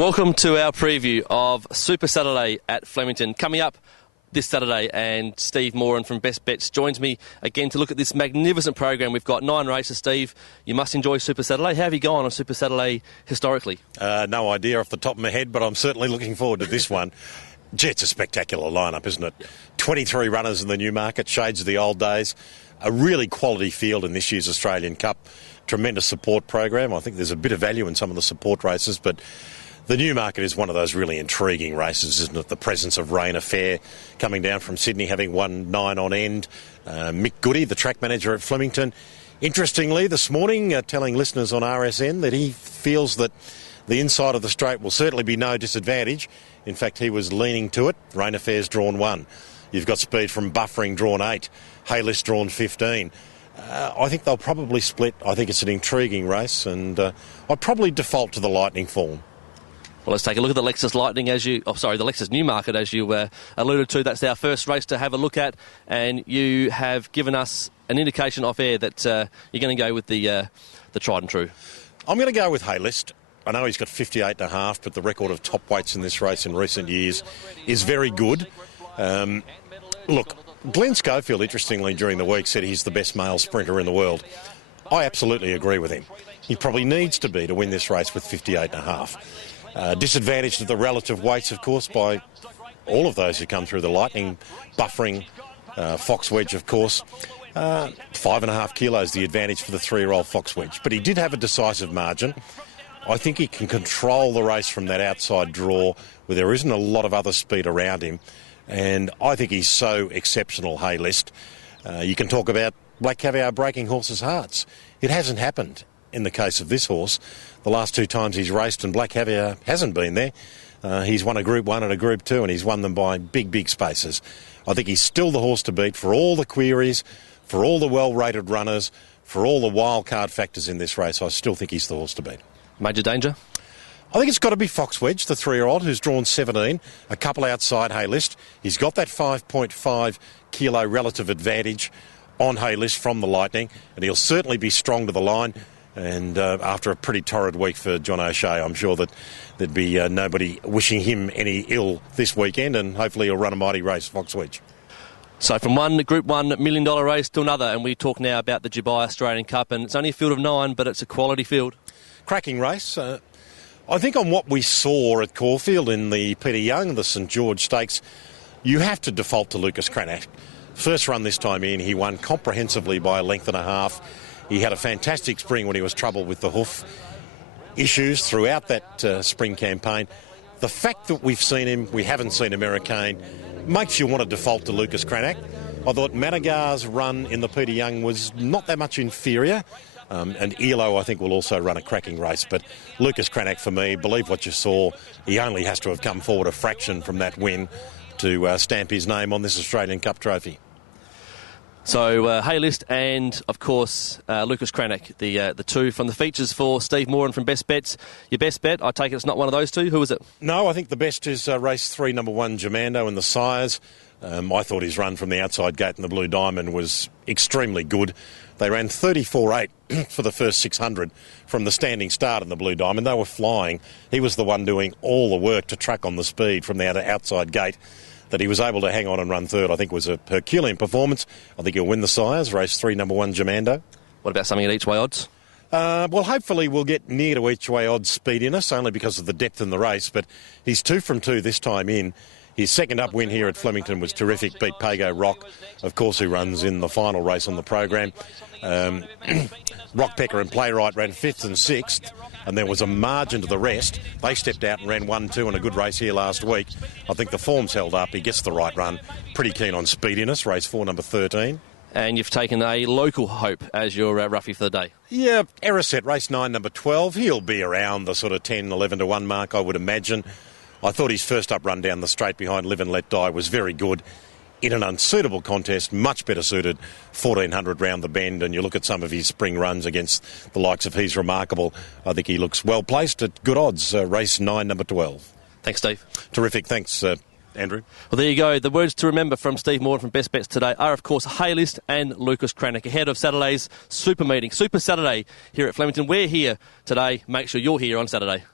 Welcome to our preview of Super Saturday at Flemington. Coming up this Saturday, and Steve Moran from Best Bets joins me again to look at this magnificent program. We've got 9 races. Steve, you must enjoy Super Saturday. How have you gone on Super Saturday historically? No idea off the top of my head, but I'm certainly looking forward to this one. Gee, it's a spectacular lineup, isn't it? 23 runners in the new market, shades of the old days. A really quality field in this year's Australian Cup. Tremendous support program. I think there's a bit of value in some of the support races, but the new market is one of those really intriguing races, isn't it? The presence of Rain Affair coming down from Sydney, having won 9 on end. Mick Goody, the track manager at Flemington, interestingly this morning telling listeners on RSN that he feels that the inside of the straight will certainly be no disadvantage. In fact, he was leaning to it. Rain Affair's drawn 1. You've got speed from Buffering drawn 8. Haylist drawn 15. I think they'll probably split. I think it's an intriguing race, and I'd probably default to the Lightning form. Well, let's take a look at the Lexus Lightning the Lexus Newmarket, as you alluded to. That's our first race to have a look at, and you have given us an indication off air that you're going to go with the tried and true. I'm going to go with Haylist. I know he's got 58.5, but the record of top weights in this race in recent years is very good. Look, Glenn Schofield, interestingly, during the week said he's the best male sprinter in the world. I absolutely agree with him. He probably needs to be to win this race with 58.5. Disadvantaged at the relative weights, of course, by all of those who come through the Lightning. Buffering, Fox Wedge, of course. 5.5 kilos the advantage for the 3-year-old Fox Wedge. But he did have a decisive margin. I think he can control the race from that outside draw where there isn't a lot of other speed around him. And I think he's so exceptional, Haylist. You can talk about Black Caviar breaking horses' hearts. It hasn't happened in the case of this horse. The last 2 times he's raced and Black Caviar hasn't been there. He's won a Group 1 and a Group 2, and he's won them by big spaces. I think he's still the horse to beat for all the queries, for all the well-rated runners, for all the wildcard factors in this race. I still think he's the horse to beat. Major danger? I think it's got to be Fox Wedge, the 3-year-old, who's drawn 17, a couple outside Haylist. He's got that 5.5 kilo relative advantage on Haylist from the Lightning, and he'll certainly be strong to the line. And after a pretty torrid week for John O'Shea, I'm sure that there'd be nobody wishing him any ill this weekend, and hopefully he'll run a mighty race, Fox Wedge. So from one Group 1 $1 million race to another, and we talk now about the Dubai Australian Cup, and it's only a field of 9, but it's a quality field. Cracking race. I think on what we saw at Caulfield in the Peter Young, the St George Stakes, you have to default to Lucas Cranach. First run this time in, he won comprehensively by a length and a half. He had a fantastic spring when he was troubled with the hoof issues throughout that spring campaign. The fact that we haven't seen Americane, makes you want to default to Lucas Cranach. I thought Managar's run in the Peter Young was not that much inferior. And Elo, I think, will also run a cracking race. But Lucas Cranach, for me, believe what you saw. He only has to have come forward a fraction from that win to stamp his name on this Australian Cup trophy. So Haylist and, of course, Lucas Cranach, the 2 from the features for Steve Moran from Best Bets. Your best bet, I take it it's not one of those 2. Who is it? No, I think the best is race 3, number 1, Germando in the Sires. I thought his run from the outside gate in the Blue Diamond was extremely good. They ran 34.8 for the first 600 from the standing start in the Blue Diamond. They were flying. He was the one doing all the work to track on the speed from the outside gate. That he was able to hang on and run third, I think, was a Herculean performance. I think he'll win the Sires, race 3, number 1, Germando. What about something at each way odds? Well, hopefully we'll get near to each way odds speediness, only because of the depth in the race. But he's 2 from 2 this time in. His second up win here at Flemington was terrific, beat Pago Rock, of course, who runs in the final race on the program. Rockpecker and Playwright ran 5th and 6th, and there was a margin to the rest. They stepped out and ran 1-2 in a good race here last week. I think the form's held up. He gets the right run. Pretty keen on speediness, race 4, number 13. And you've taken a local hope as your roughie for the day. Yeah, Eraset, race 9, number 12. He'll be around the sort of 10, 11 to 1 mark, I would imagine. I thought his first up run down the straight behind Live and Let Die was very good. In an unsuitable contest, much better suited 1400 round the bend, and you look at some of his spring runs against the likes of He's Remarkable. I think he looks well placed at good odds. Race 9, number 12. Thanks, Steve. Terrific. Thanks, Andrew. Well, there you go. The words to remember from Steve Moran from Best Bets today are, of course, Haylist and Lucas Cranach ahead of Saturday's Super Meeting, Super Saturday here at Flemington. We're here today. Make sure you're here on Saturday.